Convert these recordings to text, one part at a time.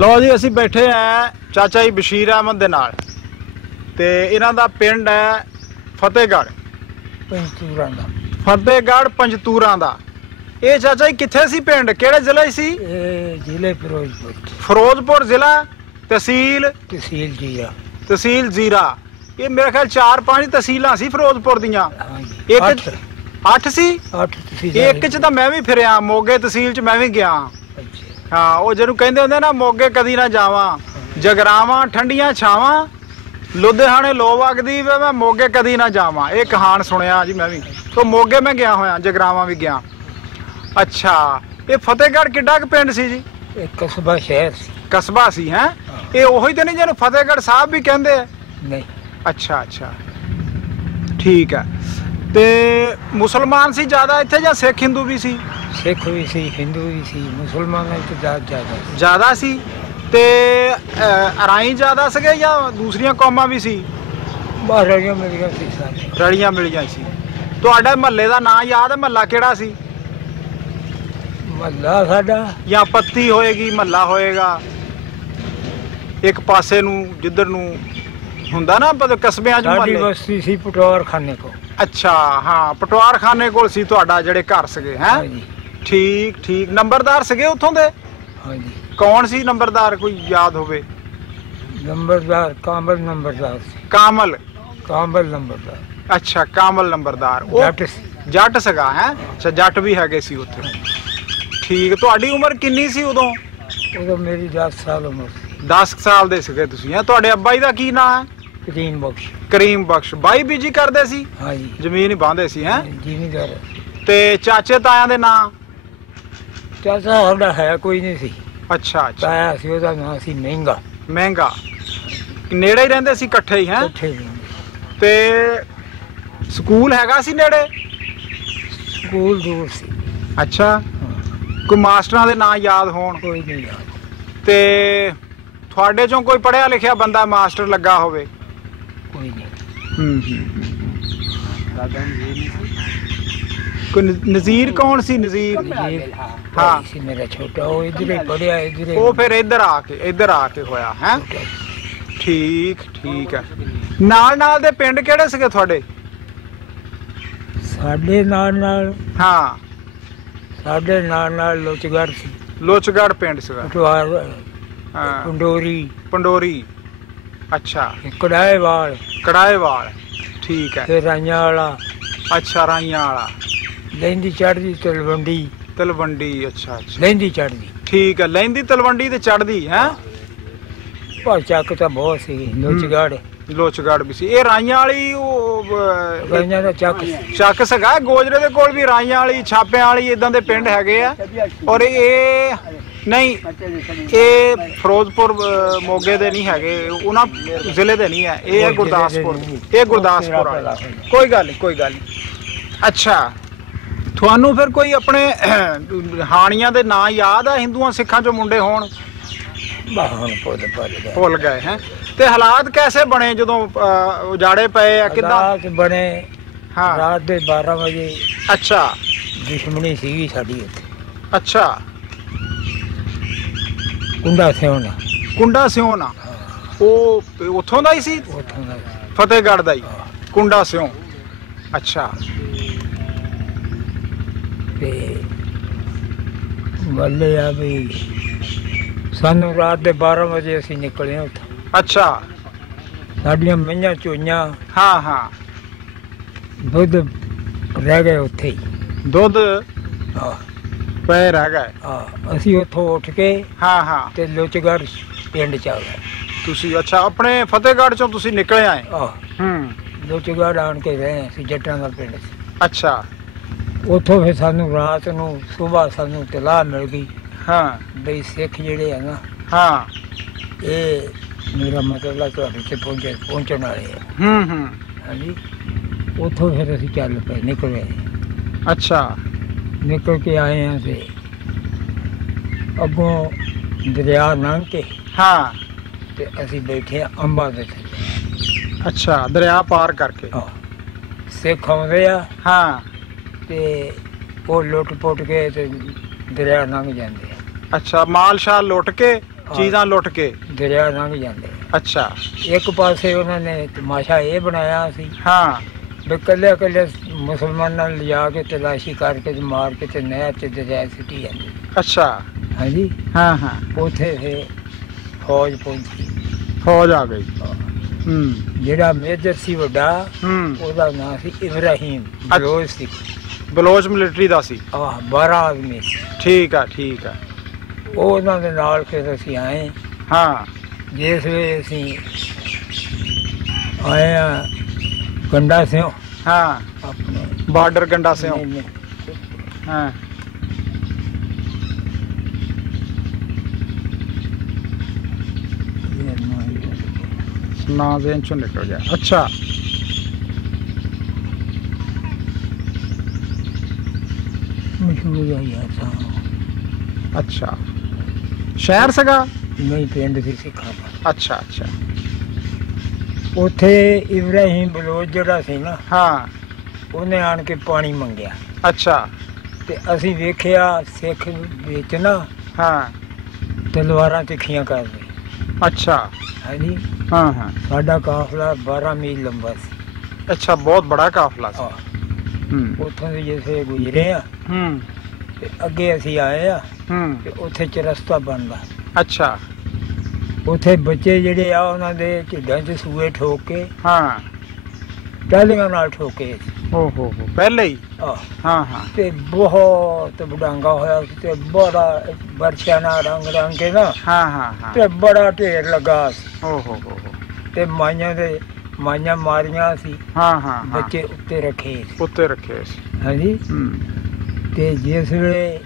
लो जी असी बैठे हैं चाचा जी बशीर अहमद दे नाल ते इन्हां दा पिंड है फतेहगढ़ फतेहगढ़ पंजतूरां दा। ये चाचा जी कित्थे सी पिंड केड़े जिले सी? जिले फिरोजपुर। फिरोजपुर जिला तहसील तहसील जीरा। ये मेरे ख्याल 4-5 तहसीलां सी फिरोजपुर दियां। एक 8 सी। एक च तां मैं भी फिरिया मोगे तहसील च मैं भी गया। हाँ वो जिन्हों कहते होंगे ना मोगे कदी ना जावा जगरावां ठंडियां छावां लुधियाने लो वगदी वे मैं मोगे कदी ना जावा। ये कहान सुनिया जी मैं भी तो मोगे मैं गया होया जगरावां भी गया। अच्छा ये फतेहगढ़ किड्डा क पिंड सी जी? एक कस्बा शहर कस्बा सी है। ये ओही तो नहीं जिन्हों फतेहगढ़ साहब भी कहते हैं? नहीं। अच्छा अच्छा ठीक है। ते मुसलमान सी ज्यादा इत्थे या सिख हिंदू भी सी? सिख भी सी हिंदू भी सी मुसलमान ज्यादा सी। ते अराई ज्यादा सके या दूसरिया कौमां भी सी? रलियां मिलियां सी सारी। रलियां मिलियां सी। तुहाडे महल्ले दा नाम याद है? महल्ला केड़ा सी? महल्ला साडा या पत्ती होएगी महल्ला होएगा एक पासे नूं जिधर नूं हुंदा ना कस्बियां च महल्ले? बस्ती सी पटवार खाने को। अच्छा हाँ पटवार खाने कोल सी तुहाडा जेड़े घर सके हैं? ठीक ठीक। नंबरदार सके उत्थों दे? हाँ जी। कौन सी नंबरदार कोई याद होवे? नंबरदार कामल नंबरदार। कामल कामल नंबरदार। अच्छा कामल नंबरदार जट सगा है। अच्छा जट भी है सी उत्थे। ठीक। तुहाडी उम्र किन्नी सी उदों? उदों मेरी 10 साल उम्र सी। 10 साल दे सके तुसीं हैं। तुहाडे अब्बा जी दा की नाम है? करीम बख्श। करीम बख्श। बाई बीजी करदे सी? हाँ जी। जमीन ही बांधे सी हैं? जिमीदार। ते चाचे तायां दे नाम? चाचा साडा है कोई नहीं सी। अच्छा अच्छा। ताया सी ओदा नाम सी महंगा। महंगा। नेड़े ही रहंदे सी इकट्ठे ही हैं? इकट्ठे ही। ते स्कूल हैगा सी नेड़े? स्कूल दूर सी। अच्छा कोई मास्टरां दे नाम याद होण? कोई नहीं याद। ते थोड़े चों कोई पढ़िया लिखिया बंदा मास्टर लगा होवे? कोई नहीं। कोई नज़ीर कौन सी? नज़ीर हाँ मेरा छोटा वो इधर ही पढ़िया इधर ही। वो फिर इधर आके होया है। ठीक ठीक है। नाल नाल दे पिंड केड़े सके थोड़े? साडे नाल हाँ साडे नाल लोचगढ़ सी। लोचगढ़ पिंड सगा। पटवार हाँ पंडोरी पंडोरी। अच्छा कड़ाएवाल ठीक है। फिर राइयां वाला। अच्छा राइयां वाला। लहंदी चढ़दी तलवंडी। तलवंडी अच्छा अच्छा लहंदी चढ़दी। ठीक है। लहंदी तलवंडी ते चढ़दी है। पर चक तो बहुत सी लोचगढ़ भी सी। ये राइयां वाली राइयां दा चक सगा गोजरे दे कोल भी राइयां वाली छापे वाली इदां दे पिंड हैगे आ। और ये नहीं ये फिरोजपुर मोगे दे नहीं हैगे उन्हां जिले दे नहीं है। ये है गुरदासपुर। ये गुरदासपुर वाला। कोई गल नहीं। अच्छा थानू फिर कोई अपने हानियां दे नाम याद है हिंदुआं सिखां चों मुंडे होण? भुल गए हैं। ते हालात कैसे बने जदों उजाड़े पे? किदां बने? हाँ रात दे 12 बजे। अच्छा दुश्मनी सीगी साडी उत्थे। अच्छा कुंडा सियोना वो उत्थों दा ही सी? फतेहगढ़ दा ही कुंडा सियों। अच्छा ते मल्ले आ भी सानू रात दे 12 बजे असीं निकले उत्थों। अच्छा साडियां मईयां चोइयां हाँ हाँ दुध रह गए उत्थे ही। दुध पे रह गए? असीं उत्थों उठ के हाँ हाँ ते लोचगढ़ पिंड च आ गए। तुसी अच्छा अपने फतेहगढ़ चों तुसी निकले आए? लोचगढ़ आन के रहे असीं जट्टां दा पिंड। अच्छा उत्थों फिर सानू रात नूं सुबह सानू इतलाह मिल गई हाँ बई सिख जिहड़े है ना हाँ ये मेरा मतलब तुहाडे ते पहुंचण वाले है। हाँ जी। उत्थों फिर असीं चल पे निकले। अच्छा निकल के आए हैं ते अगों दरिया लंघ के हाँ ते असीं बैठे अंबा दे थल्ले। अच्छा दरिया पार करके सिख आउंदे आ। हाँ ते वो लुट पुट के ते दरिया लंघ जांदे। अच्छा माल शाल लुट के ਚੀਜ਼ਾਂ ਲੁੱਟ ਕੇ ਦਰਿਆ ਲੰਘ ਜਾਂਦੇ। ਅੱਛਾ। ਇੱਕ ਪਾਸੇ ਉਹਨਾਂ ਨੇ ਤਮਾਸ਼ਾ ਇਹ ਬਣਾਇਆ ਸੀ ਹਾਂ ਵੀ ਇਕੱਲੇ ਇਕੱਲੇ ਮੁਸਲਮਾਨਾਂ ਨੂੰ ਲਿਜਾ ਕੇ ਤਲਾਸ਼ੀ ਕਰਕੇ ਤੇ ਮਾਰ ਕੇ ਤੇ ਨਹਿਰ 'ਚ ਦਰਿਆ ਸਿੱਟੀ ਜਾਂਦੇ। ਅੱਛਾ। ਹਾਂਜੀ। ਹਾਂ ਹਾਂ। ਉੱਥੇ ਫਿਰ ਫੌਜ ਪਹੁੰਚੀ। ਫੌਜ ਆ ਗਈ। ਜਿਹੜਾ ਮੇਜਰ ਸੀ ਵੱਡਾ, ਉਹਦਾ ਨਾਂ ਸੀ ਇਬਰਾਹੀਮ ਬਲੋਚ ਸੀ। ਬਲੋਚ ਮਿਲਟਰੀ ਦਾ ਸੀ। 12 ਆਦਮੀ ਸੀ। ਠੀਕ ਆ ਠੀਕ ਆ। ਉਹ ਉਹਨਾਂ ਦੇ ਨਾਲ ਫਿਰ ਅਸੀਂ ਆਏ। ਹਾਂ। ਜਿਸ ਵੇਲੇ ਅਸੀਂ ਆਏ ਆ ਗੰਡਾ ਸਿਓ। ਹਾਂ। ਆਪਣੇ ਬਾਰਡਰ ਗੰਡਾ ਸਿਓ। ਹਾਂ। ਨਾ ਦੇਨ ਚੋਂ ਨਿਕਲ ਗਿਆ। ਅੱਛਾ। ਮਸ਼ਹੂਰ ਹੈ ਤਾਂ। ਅੱਛਾ। ਸ਼ਹਿਰ ਸੀਗਾ? ਨਹੀਂ, ਪਿੰਡ ਸੀ ਸਿੱਖਾਂ ਦਾ। ਅੱਛਾ ਅੱਛਾ। ਉੱਥੇ ਇਬਰਾਹੀਮ ਬਲੋਚ ਜਿਹੜਾ ਸੀ ਨਾ, ਹਾਂ, ਉਹਨੇ ਆਣ ਕੇ ਪਾਣੀ ਮੰਗਿਆ। ਅੱਛਾ। ਤੇ ਅਸੀਂ ਵੇਖਿਆ ਸਿੱਖ ਵਿੱਚ ਨਾ, ਹਾਂ, ਤਲਵਾਰਾਂ ਤਿੱਖੀਆਂ ਕਰਦੇ। ਅੱਛਾ। ਹਾਂਜੀ। ਹਾਂ ਹਾਂ। ਸਾਡਾ ਕਾਫਲਾ 12 ਮੀਲ ਲੰਬਾ ਸੀ। ਅੱਛਾ, ਬਹੁਤ ਬੜਾ ਕਾਫਲਾ ਸੀ। ਉੱਥੋਂ ਦੇ ਜਿਸੇ ਗੁਜ਼ਰੇ ਆ ਤੇ ਅੱਗੇ ਅਸੀਂ ਆਏ ਆ ਤੇ ਉੱਥੇ ਚਰਸਤਾ ਬਣਦਾ। ਅੱਛਾ। ਉੱਥੇ ਬੱਚੇ ਜਿਹੜੇ ਆ ਉਹਨਾਂ ਦੇ ਢਿੱਡਾਂ 'ਚ ਸੂਏ ਠੋਕ ਕੇ, ਹਾਂ, ਟਾਹਲੀਆਂ ਨਾਲ ਠੋਕੇ। ਹੋ ਪਹਿਲੇ ਹੀ। ਹਾਂ ਹਾਂ। ਤੇ ਬਹੁਤ ਵਡਾਂਗਾ ਹੋਇਆ ਸੀ ਤੇ ਬੜਾ ਬਰਛਿਆਂ ਨਾਲ ਰੰਗ ਰੰਗ ਕੇ ਨਾ। ਹਾਂ ਹਾਂ ਹਾਂ। ਤੇ ਬੜਾ ਢੇਰ ਲੱਗਾ ਸੀ। ਹੋ ਤੇ ਮਾਈਆਂ ਮਾਰੀਆਂ ਸੀ। ਹਾਂ ਹਾਂ। ਬੱਚੇ ਉੱਤੇ ਰੱਖੇ ਸੀ। ਉੱਤੇ ਰੱਖੇ ਸੀ। ਹਾਂਜੀ। ਤੇ ਜਿਸ ਵੇਲੇ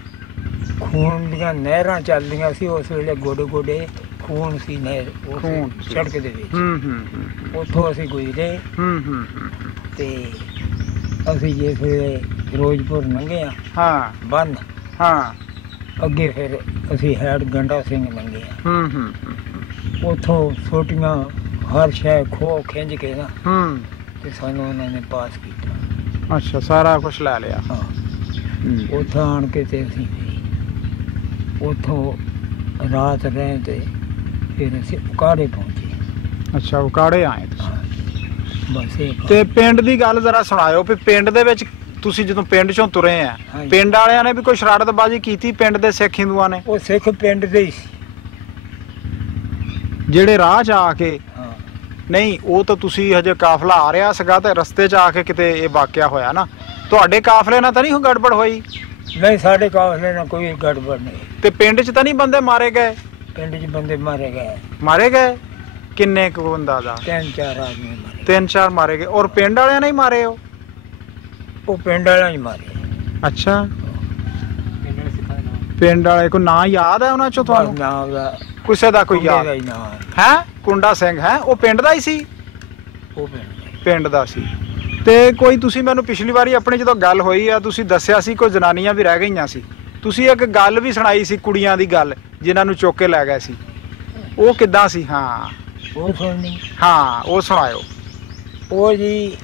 ਖੂਨ ਦੀਆਂ ਨਹਿਰਾਂ ਚੱਲਦੀਆਂ ਸੀ, ਉਸ ਵੇਲੇ ਗੋਡੇ ਗੋਡੇ ਖੂਨ ਸੀ। ਨਹਿਰ ਸੜਕ ਦੇ ਵਿੱਚ। ਉੱਥੋਂ ਅਸੀਂ ਗੁਜ਼ਰੇ ਤੇ ਅਸੀਂ ਜਿਸ ਵੇਲੇ ਫਿਰੋਜ਼ਪੁਰ ਲੰਘੇ ਆ। ਹਾਂ। ਬੰਨ। ਹਾਂ। ਅੱਗੇ ਫਿਰ ਅਸੀਂ ਹੈਡ ਗੰਡਾ ਸਿੰਘ ਲੰਘੇ ਆ। ਉੱਥੋਂ ਛੋਟੀਆਂ ਹਰ ਸ਼ੈ ਖੋਹ ਖਿੰਝ ਕੇ ਨਾ ਤੇ ਸਾਨੂੰ ਉਹਨਾਂ ਨੇ ਪਾਸ ਕੀਤਾ। ਅੱਛਾ, ਸਾਰਾ ਕੁਛ ਲੈ ਲਿਆ। ਹਾਂ। ਉੱਥੋਂ ਆਣ ਕੇ ਤੇ ਅਸੀਂ ਉੱਥੋਂ ਰਾਤ ਰਹੇ ਤੇ ਫਿਰ ਅਸੀਂ ਉਕਾੜੇ ਪਹੁੰਚੇ। ਅੱਛਾ, ਉਕਾੜੇ ਆਏ ਤੁਸੀਂ। ਬਸ ਇਹ। ਤੇ ਪਿੰਡ ਦੀ ਗੱਲ ਜ਼ਰਾ ਸੁਣਾਇਓ ਵੀ ਪਿੰਡ ਦੇ ਵਿੱਚ ਤੁਸੀਂ ਜਦੋਂ ਪਿੰਡ ਚੋਂ ਤੁਰੇ ਆ, ਪਿੰਡ ਵਾਲਿਆਂ ਨੇ ਵੀ ਕੋਈ ਸ਼ਰਾਰਤਬਾਜ਼ੀ ਕੀਤੀ ਪਿੰਡ ਦੇ ਸਿੱਖ ਹਿੰਦੂਆਂ ਨੇ? ਉਹ ਸਿੱਖ ਪਿੰਡ ਦੇ ਹੀ ਸੀ ਜਿਹੜੇ ਰਾਹ 'ਚ ਆ ਕੇ। ਨਹੀਂ, ਉਹ ਤਾਂ ਤੁਸੀਂ ਹਜੇ ਕਾਫਲਾ ਆ ਰਿਹਾ ਸੀਗਾ ਤੇ ਰਸਤੇ 'ਚ ਆ ਕੇ ਕਿਤੇ ਇਹ ਵਾਕਿਆ ਹੋਇਆ ਨਾ। ਤੁਹਾਡੇ ਕਾਫਲੇ ਨਾਲ ਤਾਂ ਨਹੀਂ ਗੜਬੜ ਹੋਈ? ਨਹੀਂ, ਸਾਡੇ ਕਾਫਲੇ ਨਾਲ ਕੋਈ ਗੜਬੜ ਨਹੀਂ। ਤੇ ਪਿੰਡ 'ਚ ਤਾਂ ਨਹੀਂ ਬੰਦੇ ਮਾਰੇ ਗਏ? ਪਿੰਡ 'ਚ ਬੰਦੇ ਮਾਰੇ ਗਏ। ਮਾਰੇ ਗਏ? ਕਿੰਨੇ ਕੁ ਬੰਦਾ ਦਾ? 3-4 ਆਦਮੀ ਮਾਰੇ। 3-4 ਮਾਰੇ ਗਏ। ਔਰ ਪਿੰਡ ਵਾਲਿਆਂ ਨੇ ਹੀ ਮਾਰੇ? ਉਹ ਪਿੰਡ ਵਾਲਿਆਂ ਹੀ ਮਾਰੇ। ਅੱਛਾ। ਪਿੰਡ ਵਾਲੇ ਕੋਈ ਨਾਂ ਯਾਦ ਹੈ ਉਹਨਾਂ 'ਚੋਂ ਤੁਹਾਨੂੰ? ਕਿਸੇ ਦਾ ਕੋਈ ਯਾਦ ਹੈ? ਕੁੰਡਾ ਸਿੰਘ ਹੈ? ਉਹ ਪਿੰਡ ਦਾ ਹੀ ਸੀ? ਉਹ ਪਿੰਡ ਦਾ ਸੀ। ਤੇ ਕੋਈ ਤੁਸੀਂ ਮੈਨੂੰ ਪਿਛਲੀ ਵਾਰੀ ਆਪਣੀ ਜਦੋਂ ਗੱਲ ਹੋਈ ਆ ਤੁਸੀਂ ਦੱਸਿਆ ਸੀ ਕੋਈ ਜਨਾਨੀਆਂ ਵੀ ਰਹਿ ਗਈਆਂ ਸੀ। ਤੁਸੀਂ ਇੱਕ ਗੱਲ ਵੀ ਸੁਣਾਈ ਸੀ ਕੁੜੀਆਂ ਦੀ ਗੱਲ ਜਿਨ੍ਹਾਂ ਨੂੰ ਚੁੱਕ ਕੇ ਲੈ ਗਏ ਸੀ। ਉਹ ਕਿੱਦਾਂ ਸੀ? ਹਾਂ, ਉਹ ਸੁਣਨੀ। ਹਾਂ, ਉਹ ਸੁਣਾਇਓ। ਉਹ ਜੀ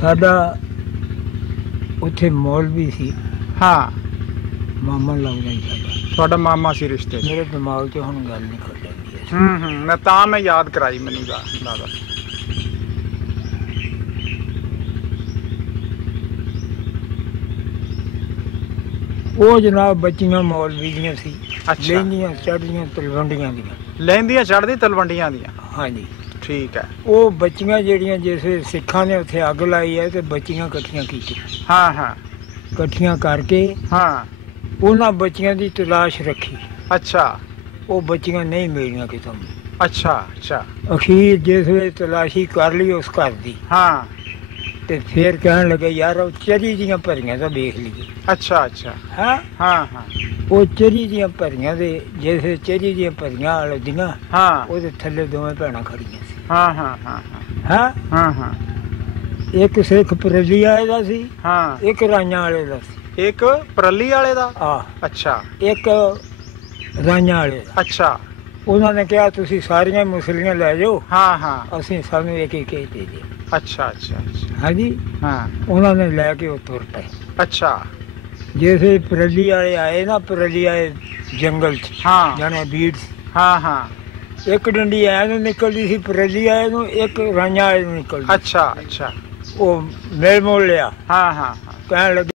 ਸਾਡਾ ਉੱਥੇ ਮੌਲਵੀ ਸੀ। ਹਾਂ, ਮਾਮਾ ਲੱਗਦਾ ਸੀ ਸਾਡਾ। ਤੁਹਾਡਾ ਮਾਮਾ ਸੀ ਰਿਸ਼ਤੇ? ਮੇਰੇ ਦਿਮਾਗ 'ਚ ਹੁਣ ਗੱਲ ਨਿਕਲ ਜਾਂਦੀ ਹੈ। ਮੈਂ ਤਾਂ ਮੈਂ ਯਾਦ ਕਰਾਈ ਮੈਨੂੰ ਦਾਦਾ। ਉਹ ਜਨਾਬ ਬੱਚੀਆਂ ਮੌਲਵੀ ਦੀਆਂ ਸੀ। ਲਹਿੰਦੀਆਂ ਚੜ੍ਹਦੀਆਂ ਤਲਵੰਡੀਆਂ ਦੀਆਂ। ਲਹਿੰਦੀਆਂ ਚੜ੍ਹਦੀ ਤਲਵੰਡੀਆਂ ਦੀਆਂ? ਹਾਂਜੀ, ਠੀਕ ਹੈ। ਉਹ ਬੱਚੀਆਂ ਜਿਹੜੀਆਂ ਜਿਸ ਸਿੱਖਾਂ ਨੇ ਉੱਥੇ ਅੱਗ ਲਾਈ ਹੈ ਤੇ ਬੱਚੀਆਂ ਇਕੱਠੀਆਂ ਕੀਤੀਆਂ। ਹਾਂ ਹਾਂ। ਇਕੱਠੀਆਂ ਕਰਕੇ ਹਾਂ ਉਹਨਾਂ ਬੱਚੀਆਂ ਦੀ ਤਲਾਸ਼ ਰੱਖੀ। ਅੱਛਾ। ਉਹ ਬੱਚੀਆਂ ਨਹੀਂ ਮਿਲੀਆਂ ਕਿਤੋਂ। ਅੱਛਾ ਅੱਛਾ। ਅਖੀਰ ਜਿਸ ਵੇਲੇ ਤਲਾਸ਼ੀ ਕਰ ਲਈ ਉਸ ਘਰ ਦੀ, ਹਾਂ, ਤੇ ਫਿਰ ਕਹਿਣ ਲੱਗੇ ਯਾਰ ਉਹ ਚਰੀ ਦੀਆਂ ਭਰੀਆਂ ਤਾਂ ਵੇਖ ਲਈਏ। ਅੱਛਾ ਅੱਛਾ। ਹਾਂ ਹਾਂ ਹਾਂ। ਉਹ ਚਰੀ ਦੀਆਂ ਭਰੀਆਂ ਦੇ ਜਿਸ ਚਰੀ ਦੀਆਂ ਭਰੀਆਂ ਵਾਲੀਆਂ, ਹਾਂ, ਉਹਦੇ ਥੱਲੇ ਦੋਵੇਂ ਭੈਣਾਂ ਖੜੀਆਂ ਸੀ। ਹਾਂ ਹਾਂ ਹਾਂ ਹਾਂ ਹਾਂ ਹਾਂ। ਇੱਕ ਸਿੱਖ ਪਰਲੀ ਵਾਲੇ ਦਾ ਸੀ। ਹਾਂ। ਇੱਕ ਰਾਈਆਂ ਵਾਲੇ ਦਾ ਸੀ। ਇੱਕ ਪਰਲੀ ਵਾਲੇ ਦਾ? ਆਹ। ਅੱਛਾ। ਇੱਕ ਰਾਈਆਂ ਵਾਲੇ ਦਾ। ਅੱਛਾ। ਉਹਨਾਂ ਨੇ ਕਿਹਾ ਤੁਸੀਂ ਸਾਰੀਆਂ ਮੁਸਲੀਆਂ ਲੈ ਜਾਓ। ਹਾਂ ਹਾਂ। ਅਸੀਂ ਸਾਨੂੰ ਇੱਕ ਇੱਕ ਦੇ ਦਿਓ। ਅੱਛਾ ਅੱਛਾ। ਹਾਂਜੀ। ਹਾਂ। ਉਹਨਾਂ ਨੇ ਲੈ ਕੇ ਉਹ ਤੁਰ ਪਏ। ਅੱਛਾ। जैसे परली वाले आए ना, परली आए जंगल च, हाँ जाने बीड़, हाँ हाँ, एक डंडी आए ਨੂੰ ਨਿਕਲਦੀ ਸੀ परली आए ਨੂੰ, एक ਰਾਂਝਾ आए ਨੂੰ ਨਿਕਲਦੀ। अच्छा अच्छा, ਉਹ ਮੇਲ ਮੋਲ ਲਿਆ। हाँ हाँ, ਕਹਿਣ ਲੱਗੇ